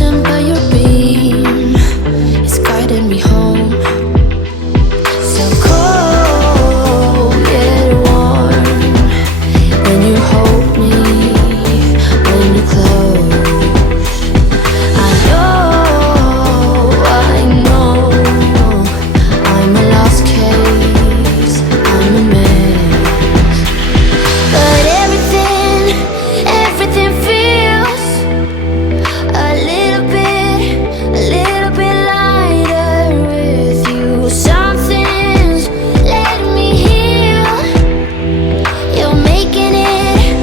distant, but your beam is guiding me home. So cold yet warm when you hold me, when you close. I know I'm a lost case, I'm a mess. But everything feels a little bit lighter with you. Something's letting me heal. You're making it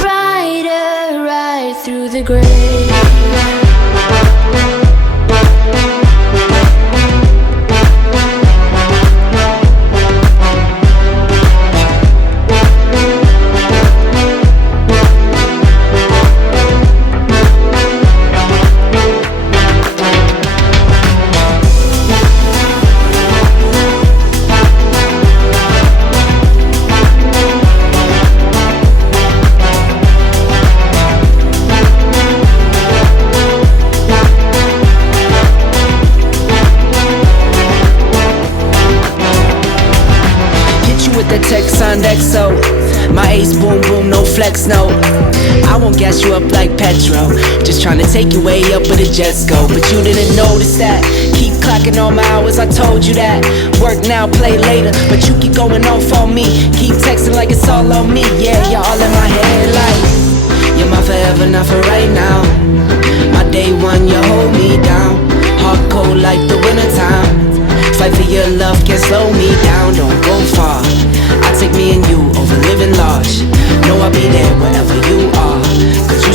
brighter right through the gray. The text on XO, my ace boom boom, no flex, no. I won't gas you up like petrol, just trying to take your way up where the jets go. But you didn't notice that. Keep clocking all my hours, I told you that. Work now, play later, but you keep going off on me. Keep texting like it's all on me. Yeah, you're all in my head like you're my forever, not for right now. My day one, you hold me down. Hard cold like the wintertime. Fight for your love, can't slow me down, don't go far. I take me and you over living large. Know I'll be there wherever you are, 'cause